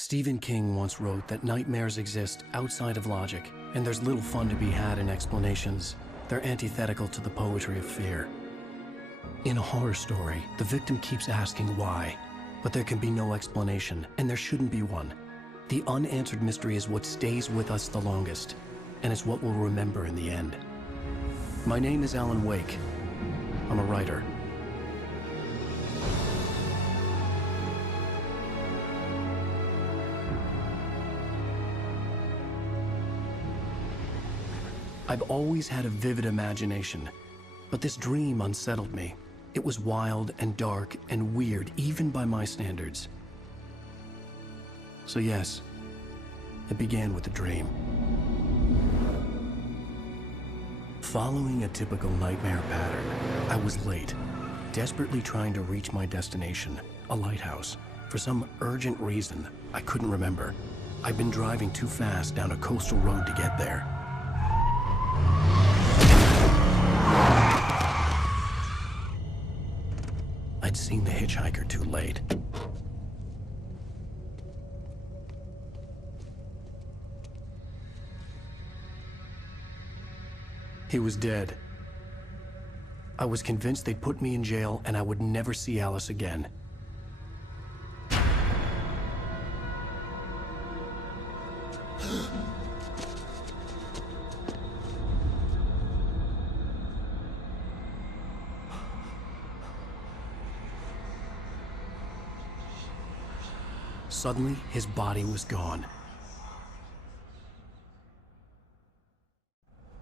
Stephen King once wrote that nightmares exist outside of logic, and there's little fun to be had in explanations. They're antithetical to the poetry of fear. In a horror story, the victim keeps asking why, but there can be no explanation, and there shouldn't be one. The unanswered mystery is what stays with us the longest, and it's what we'll remember in the end. My name is Alan Wake. I'm a writer. I've always had a vivid imagination, but this dream unsettled me. It was wild and dark and weird, even by my standards. So yes, it began with a dream. Following a typical nightmare pattern, I was late, desperately trying to reach my destination, a lighthouse. For some urgent reason, I couldn't remember. I'd been driving too fast down a coastal road to get there. I'd seen the hitchhiker too late. He was dead. I was convinced they'd put me in jail and I would never see Alice again. Suddenly, his body was gone.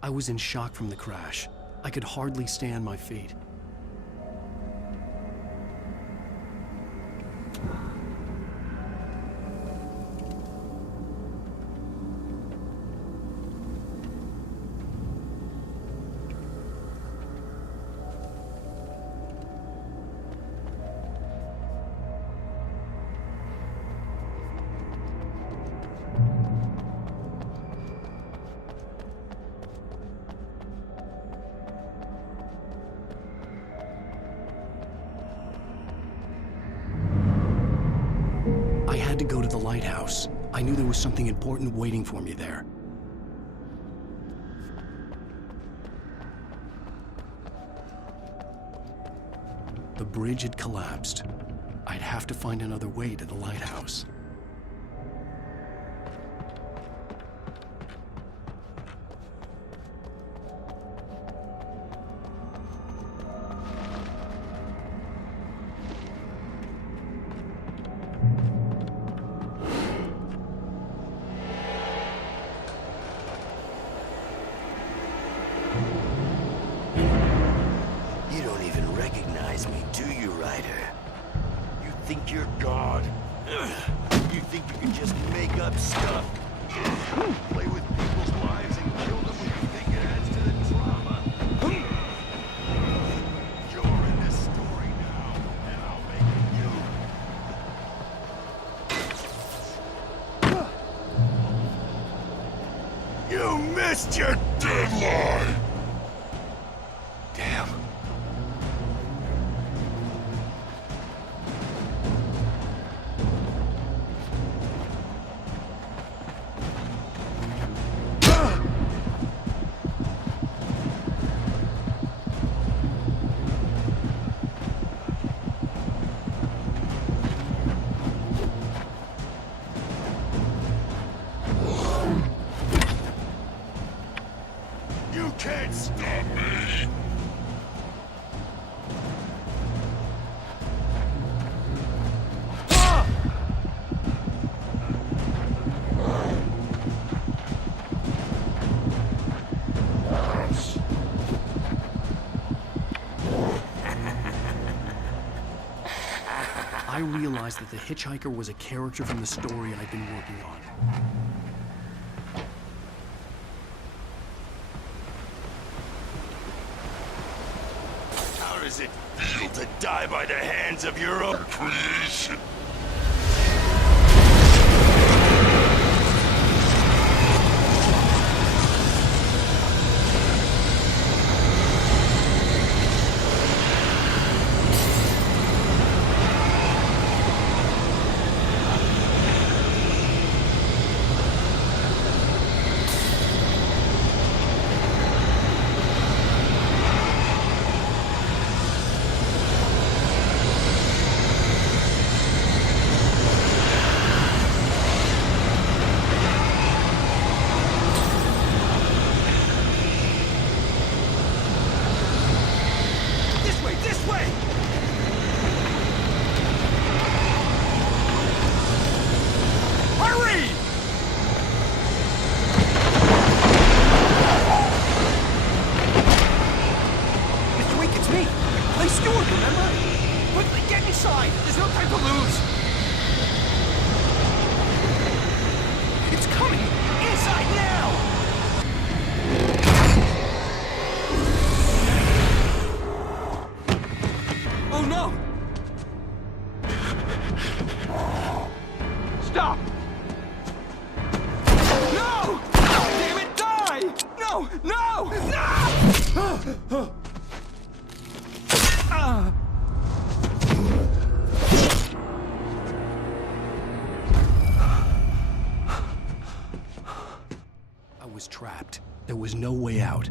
I was in shock from the crash. I could hardly stay on my feet. I had to go to the lighthouse. I knew there was something important waiting for me there. The bridge had collapsed. I'd have to find another way to the lighthouse. You don't even recognize me, do you, Ryder? You think you're God? You think you can just make up stuff? Play with people's lives and kill them when you think it adds to the drama? You're in this story now, and I'll make you. You missed your deadline! Damn. You can't stop me! I realized that the hitchhiker was a character from the story I'd been working on. How does it feel to die by the hands of your own creation? I'm Stewart, remember? Quickly, get inside! There's no time to lose! It's coming! Inside now! Oh no! Stop! No! Damn it, die! No! No! No! I was trapped. There was no way out.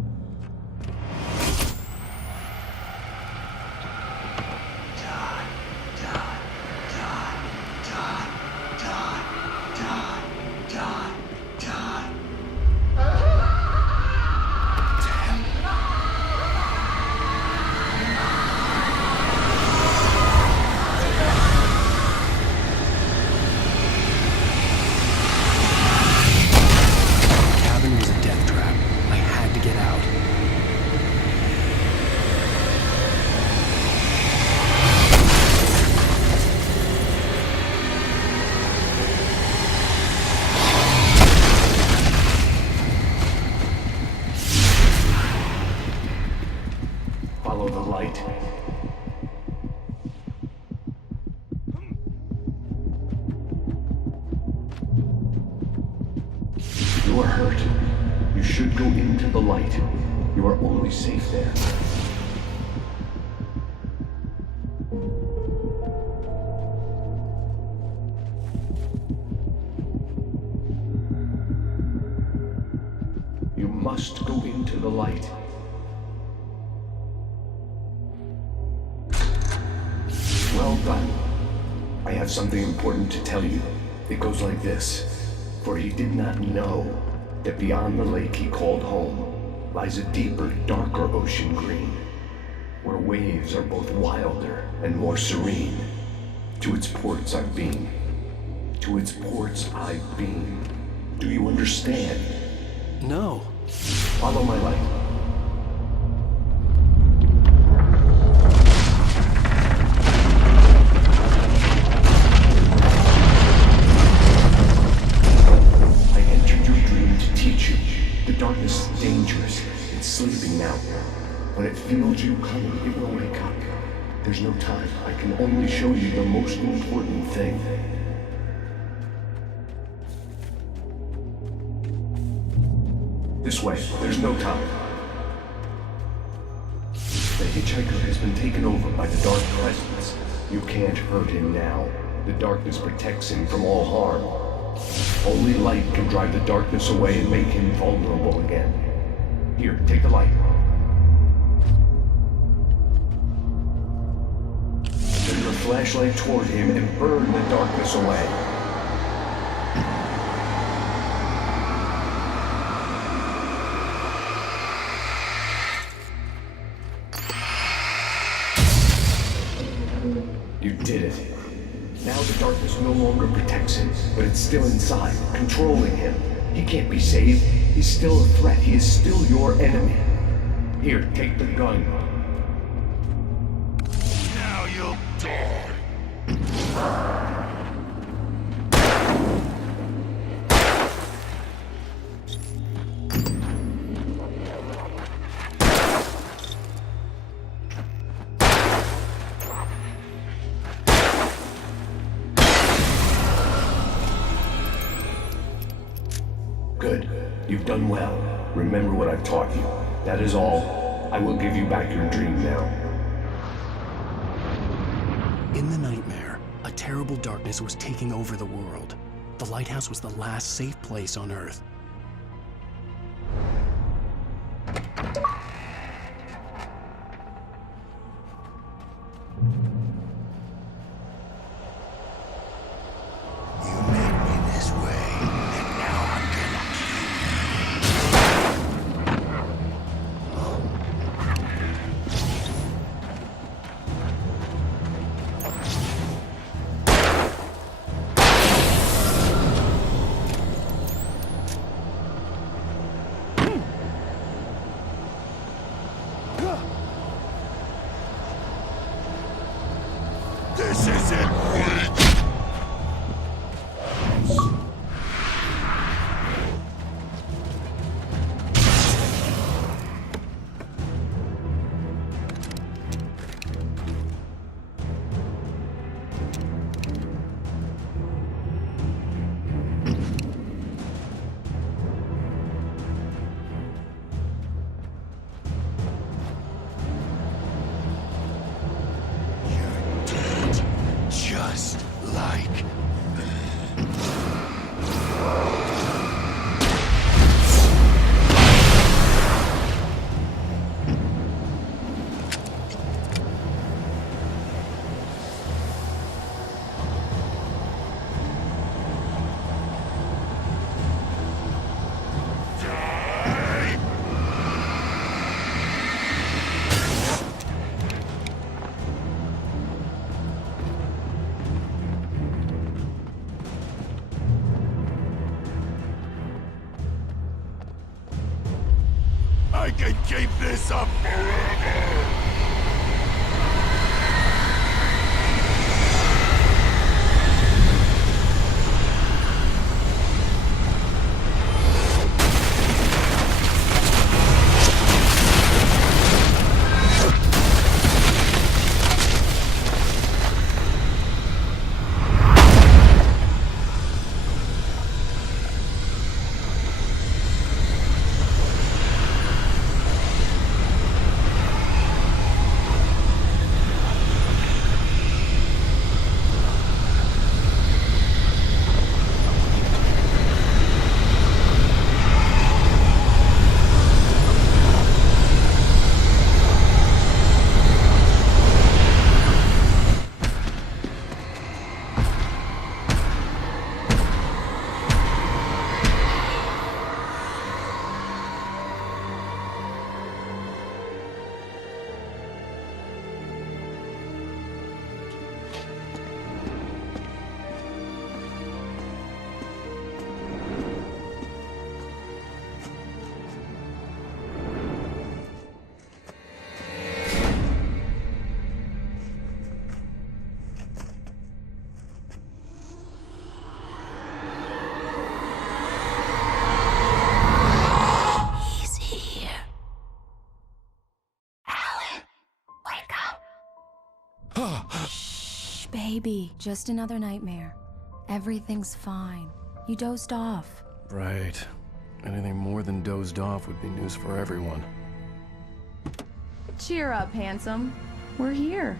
Follow the light. You are hurt. You should go into the light. You are only safe there. You must go into the light. Well done. I have something important to tell you. It goes like this. For he did not know that beyond the lake he called home lies a deeper, darker ocean green, where waves are both wilder and more serene. To its ports I've been. To its ports I've been. Do you understand? No. Follow my light. Darkness is dangerous. It's sleeping now. When it feels you coming, it will wake up. There's no time. I can only show you the most important thing. This way. There's no time. The hitchhiker has been taken over by the dark presence. You can't hurt him now. The darkness protects him from all harm. Only light can drive the darkness away and make him vulnerable again. Here, take the light. Turn your flashlight toward him and burn the darkness away. You did it. Now the darkness no longer protects him, but it's still inside, controlling him. He can't be saved. He's still a threat. He is still your enemy. Here, take the gun. Now you'll die. Good. You've done well. Remember what I've taught you. That is all. I will give you back your dream now. In the nightmare, a terrible darkness was taking over the world. The lighthouse was the last safe place on Earth. This isn't weak! Just like... I can keep this up forever! Shh, baby. Just another nightmare. Everything's fine. You dozed off. Right. Anything more than dozed off would be news for everyone. Cheer up, handsome. We're here.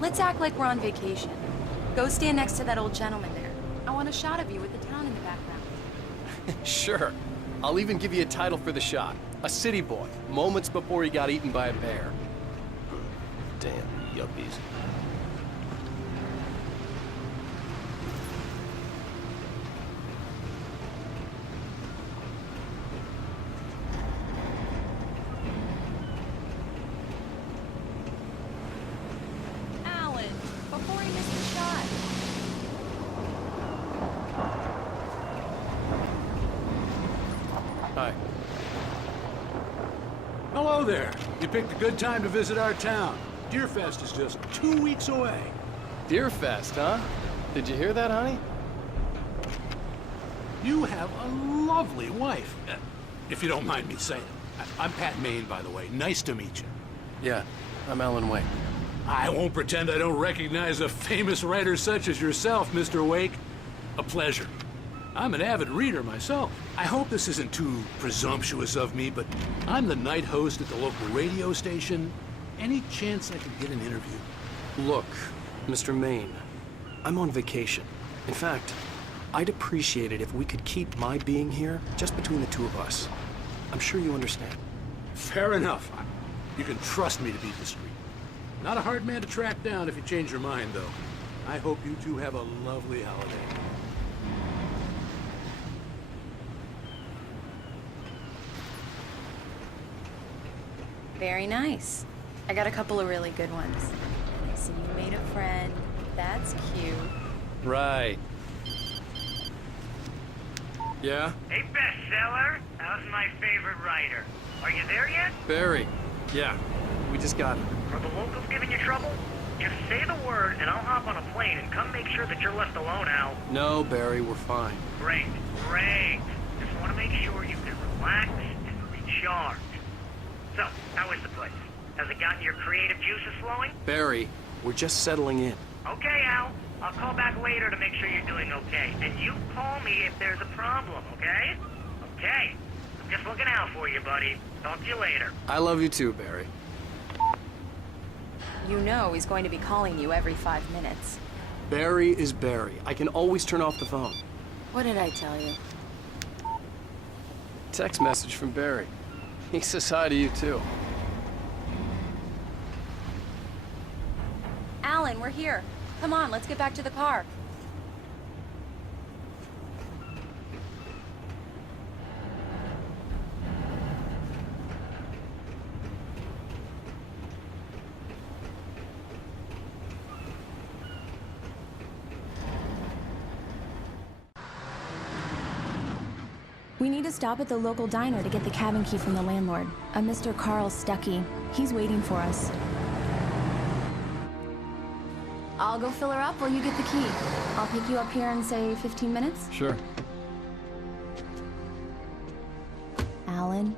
Let's act like we're on vacation. Go stand next to that old gentleman there. I want a shot of you with the town in the background. Sure. I'll even give you a title for the shot. A city boy, moments before he got eaten by a bear. Damn yuppies. Alan, before he missed the shot. Hi. Hello there. You picked a good time to visit our town. Deerfest is just 2 weeks away. Deerfest, huh? Did you hear that, honey? You have a lovely wife. If you don't mind me saying. I'm Pat Maine, by the way. Nice to meet you. Yeah, I'm Alan Wake. I won't pretend I don't recognize a famous writer such as yourself, Mr. Wake. A pleasure. I'm an avid reader myself. I hope this isn't too presumptuous of me, but I'm the night host at the local radio station, Any chance I could get an interview? Look, Mr. Maine, I'm on vacation. In fact, I'd appreciate it if we could keep my being here just between the two of us. I'm sure you understand. Fair enough. You can trust me to be discreet. Not a hard man to track down if you change your mind, though. I hope you two have a lovely holiday. Very nice. I got a couple of really good ones. I see you made a friend. That's cute. Right. Yeah? Hey, bestseller. How's my favorite writer? Are you there yet? Barry. Yeah. We just got it. Are the locals giving you trouble? Just say the word and I'll hop on a plane and come make sure that you're left alone, Al. No, Barry, we're fine. Great, great. Just want to make sure you can relax and recharge. So, how is the place? Has it gotten your creative juices flowing? Barry, we're just settling in. Okay, Al. I'll call back later to make sure you're doing okay. And you call me if there's a problem, okay? Okay. I'm just looking out for you, buddy. Talk to you later. I love you too, Barry. You know he's going to be calling you every 5 minutes. Barry is Barry. I can always turn off the phone. What did I tell you? Text message from Barry. He says hi to you too. Alan, we're here. Come on, let's get back to the car. We need to stop at the local diner to get the cabin key from the landlord, a Mr. Carl Stuckey. He's waiting for us. I'll go fill her up while you get the key. I'll pick you up here in, say, 15 minutes? Sure. Alan,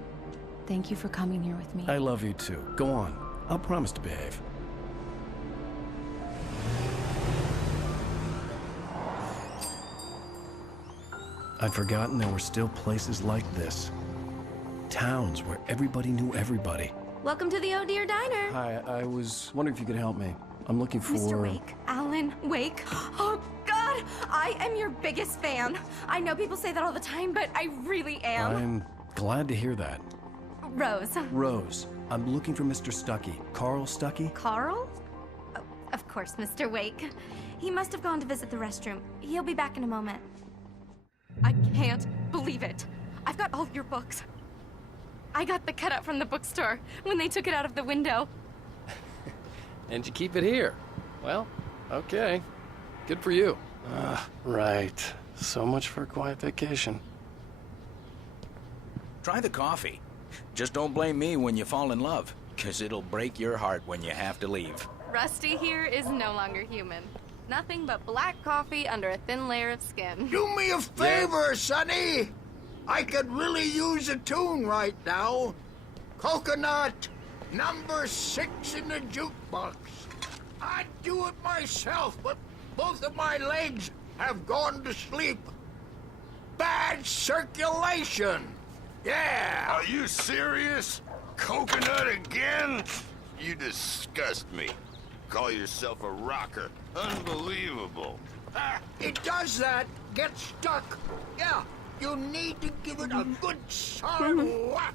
thank you for coming here with me. I love you too. Go on. I'll promise to behave. I'd forgotten there were still places like this. Towns where everybody knew everybody. Welcome to the Oh Dear Diner. Hi, I was wondering if you could help me. I'm looking for... Mr. Wake. Alan Wake. Oh, God! I am your biggest fan. I know people say that all the time, but I really am. I'm glad to hear that. Rose. Rose, I'm looking for Mr. Stuckey. Carl Stuckey? Carl? Oh, of course, Mr. Wake. He must have gone to visit the restroom. He'll be back in a moment. I can't believe it. I've got all your books. I got the cutout from the bookstore when they took it out of the window. And you keep it here. Well, okay. Good for you. Right. So much for a quiet vacation. Try the coffee. Just don't blame me when you fall in love, 'cause it'll break your heart when you have to leave. Rusty here is no longer human. Nothing but black coffee under a thin layer of skin. Do me a favor, Sonny. I could really use a tune right now. Coconut, number 6 in the jukebox. I'd do it myself, but both of my legs have gone to sleep. Bad circulation. Yeah. Are you serious? Coconut again? You disgust me. Call yourself a rocker. Unbelievable. It does that. Get stuck. Yeah, you need to give it a good solid whack.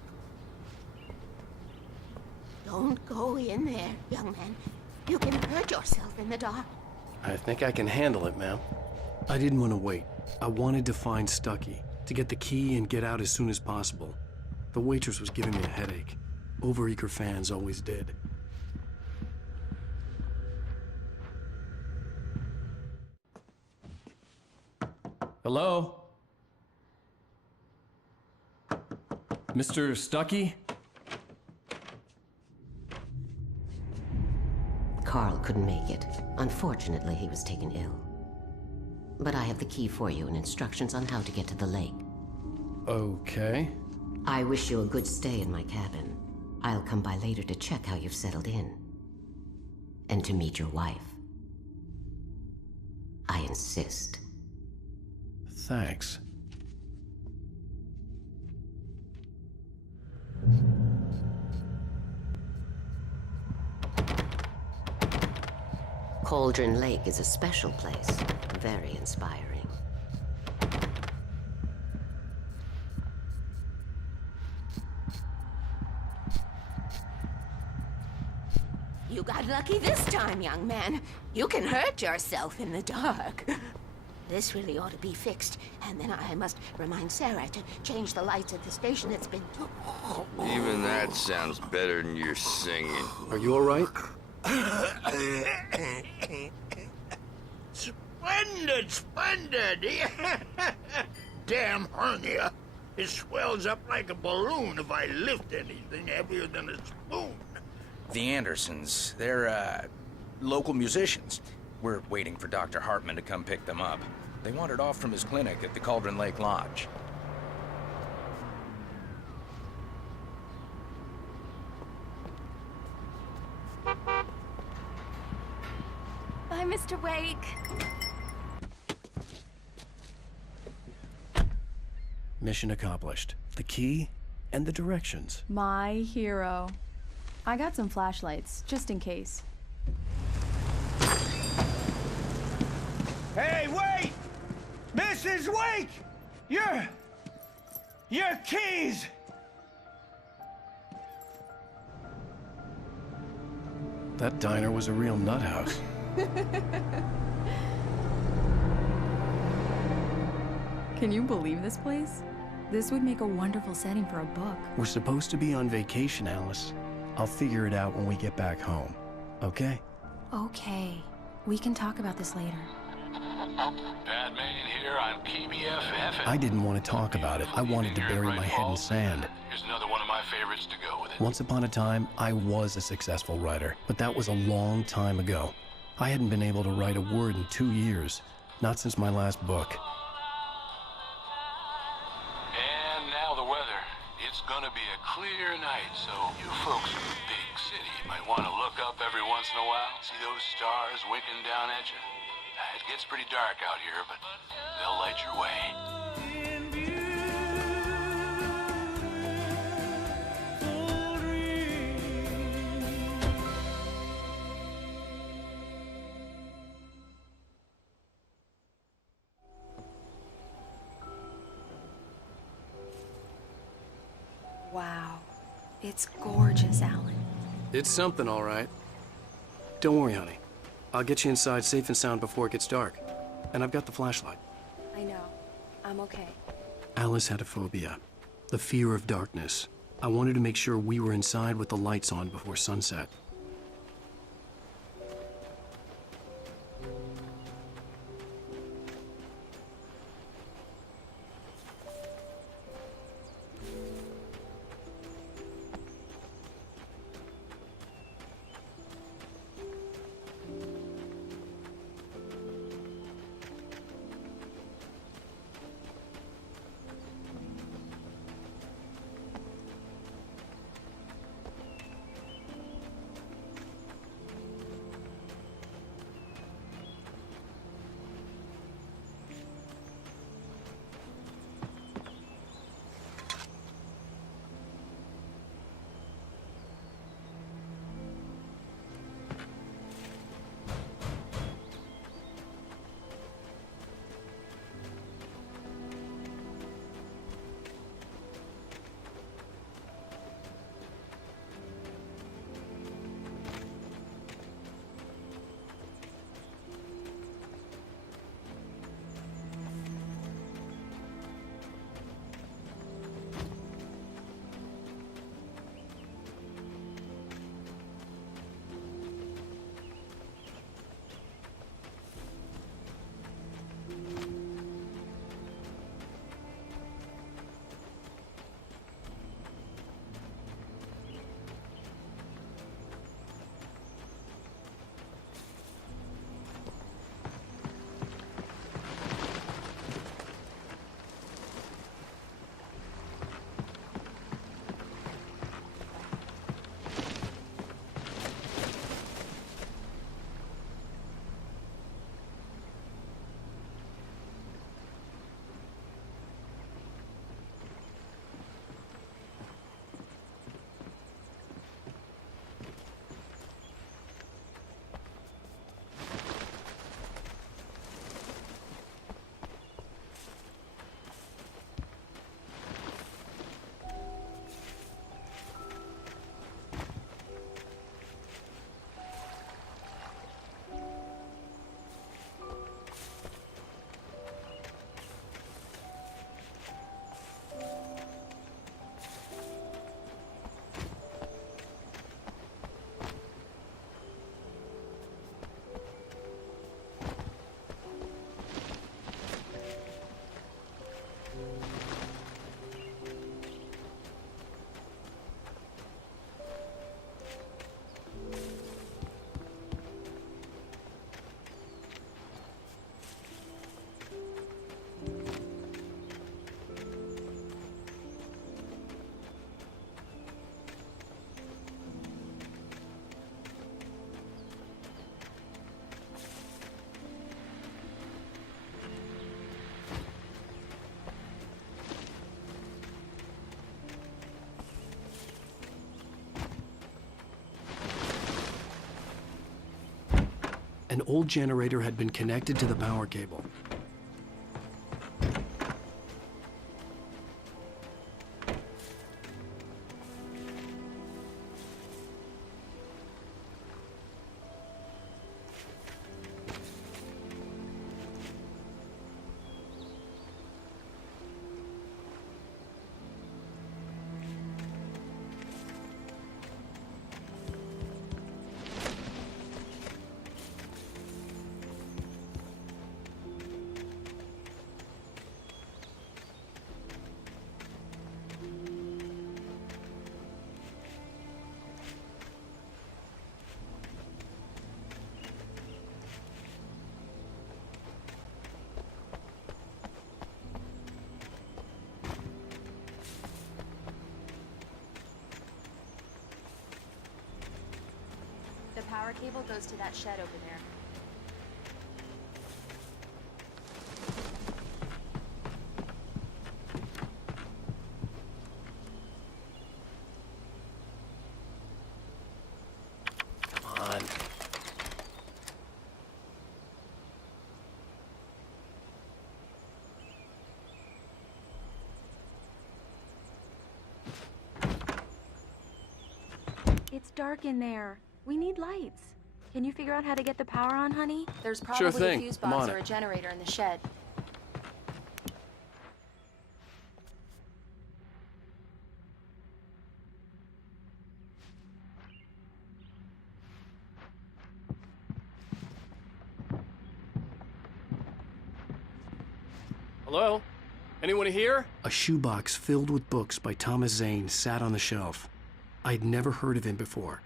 Don't go in there, young man. You can hurt yourself in the dark. I think I can handle it, ma'am. I didn't want to wait. I wanted to find Stuckey, to get the key and get out as soon as possible. The waitress was giving me a headache. Overeager fans always did. Hello? Mr. Stuckey? Carl couldn't make it. Unfortunately, he was taken ill. But I have the key for you and instructions on how to get to the lake. Okay. I wish you a good stay in my cabin. I'll come by later to check how you've settled in. And to meet your wife. I insist. Thanks. Cauldron Lake is a special place. Very inspiring. You got lucky this time, young man. You can hurt yourself in the dark. This really ought to be fixed, and then I must remind Sarah to change the lights at the station. It's been too... Even that sounds better than your singing. Are you all right? Splendid, splendid! Damn hernia. It swells up like a balloon if I lift anything heavier than a spoon. The Andersons, they're, local musicians. We're waiting for Dr. Hartman to come pick them up. They wandered off from his clinic at the Cauldron Lake Lodge. Bye, Mr. Wake. Mission accomplished. The key and the directions. My hero. I got some flashlights, just in case. Hey, wait! Mrs. Wake! Your keys! That diner was a real nut house. Can you believe this place? This would make a wonderful setting for a book. We're supposed to be on vacation, Alice. I'll figure it out when we get back home, okay? Okay. We can talk about this later. Batman here on PBFF. I didn't want to talk about it. I wanted to bury my head in sand. Here's another one of my favorites to go with it. Once upon a time, I was a successful writer, but that was a long time ago. I hadn't been able to write a word in 2 years, not since my last book. And now the weather. It's gonna be a clear night, so you folks in the big city might want to look up every once in a while, see those stars winking down at you. It gets pretty dark out here, but they'll light your way. Wow. It's gorgeous, Alan. It's something, all right. Don't worry, honey. I'll get you inside safe and sound before it gets dark. And I've got the flashlight. I know. I'm okay. Alice had a phobia, the fear of darkness. I wanted to make sure we were inside with the lights on before sunset. An old generator had been connected to the power cable. The power cable goes to that shed over there. Come on. It's dark in there. We need lights. Can you figure out how to get the power on, honey? There's probably Sure thing. a fuse I'm box on or it. a generator in the shed. Hello? Anyone here? A shoebox filled with books by Thomas Zane sat on the shelf. I'd never heard of him before.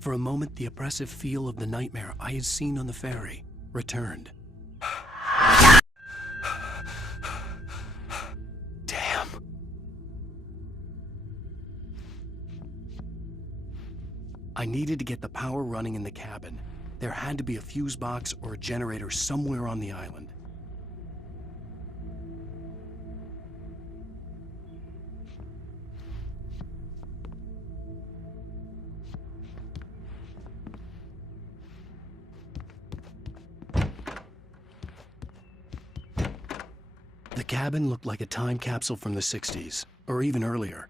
For a moment, the oppressive feel of the nightmare I had seen on the ferry returned. Damn. I needed to get the power running in the cabin. There had to be a fuse box or a generator somewhere on the island. The cabin looked like a time capsule from the 60s, or even earlier.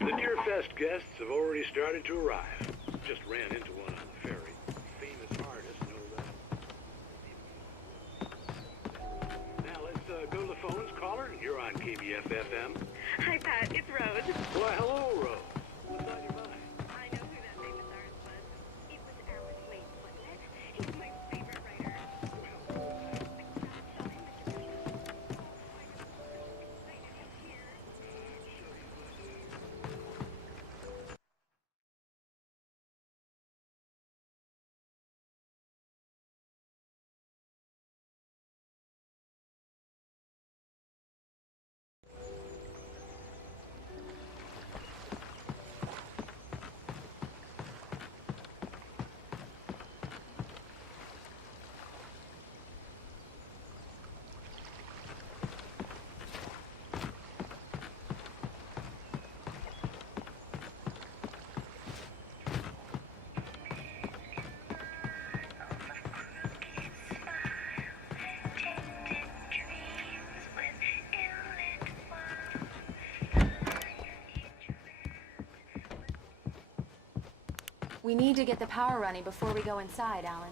The Deerfest guests have already started to arrive. Just ran into one on the ferry. Famous artist, no less. Now let's go to the phones. Caller, you're on KBF-FM. Hi, Pat. It's Rose. Why, hello, Rose. What's on your mind? I know who that famous artist was. It was Alan Wake, wasn't it? He's my favorite writer. We need to get the power running before we go inside, Alan.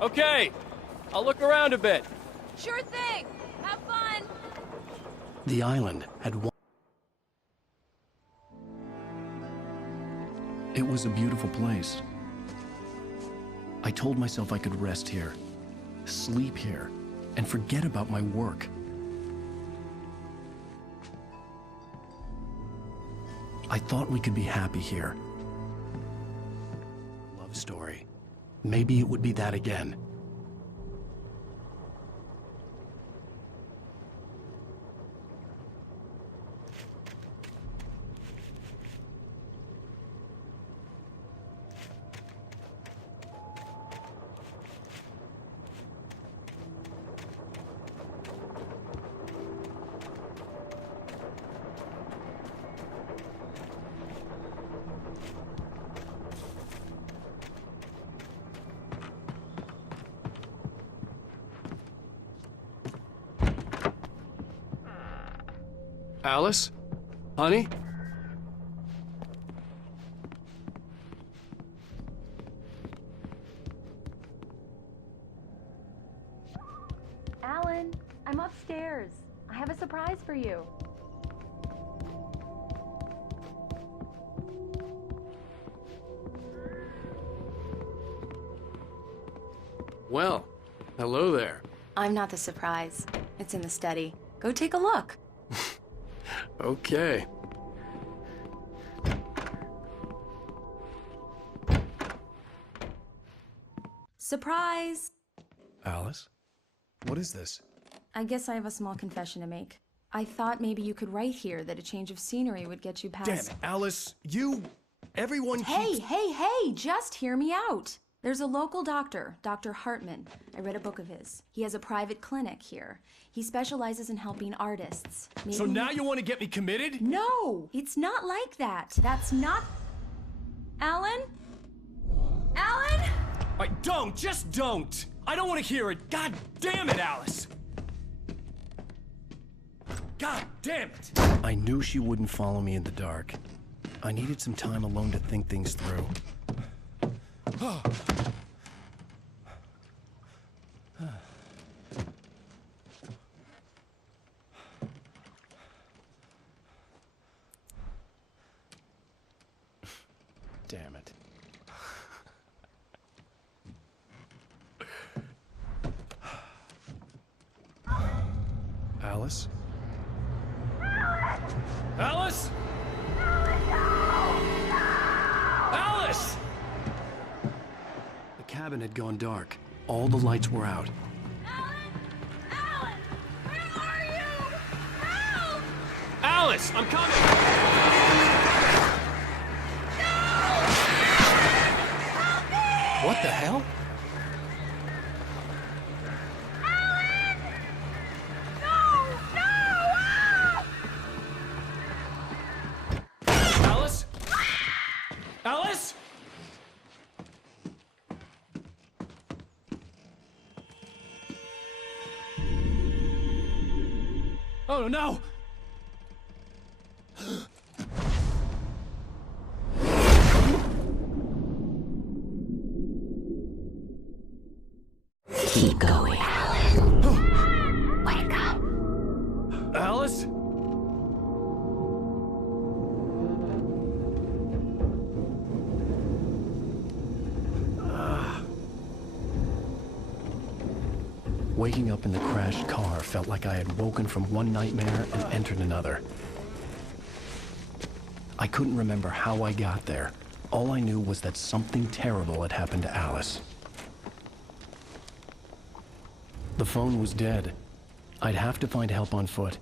Okay, I'll look around a bit. Sure thing. Have fun. The island had one. It was a beautiful place. I told myself I could rest here, sleep here, and forget about my work. I thought we could be happy here. Love story. Maybe it would be that again. Alice? Honey? Alan, I'm upstairs. I have a surprise for you. Well, hello there. I'm not the surprise. It's in the study. Go take a look. Okay. Surprise! Alice? What is this? I guess I have a small confession to make. I thought maybe you could write here that a change of scenery would get you past... Damn it, Alice, everyone keeps... Hey, just hear me out. There's a local doctor, Dr. Hartman. I read a book of his. He has a private clinic here. He specializes in helping artists. So now you want to get me committed? No, it's not like that. That's not... Alan? Alan? Just don't! I don't want to hear it. God damn it, Alice! God damn it! I knew she wouldn't follow me in the dark. I needed some time alone to think things through. Damn it. Alice? Alice? Alice! The cabin had gone dark. All the lights were out. Alan, where are you? Help! Alice, I'm coming! What the hell? Alice? Alice? Oh no! Keep going, Alan. Wake up. Alice? Waking up in the crashed car felt like I had woken from one nightmare and entered another. I couldn't remember how I got there. All I knew was that something terrible had happened to Alice. The phone was dead. I'd have to find help on foot.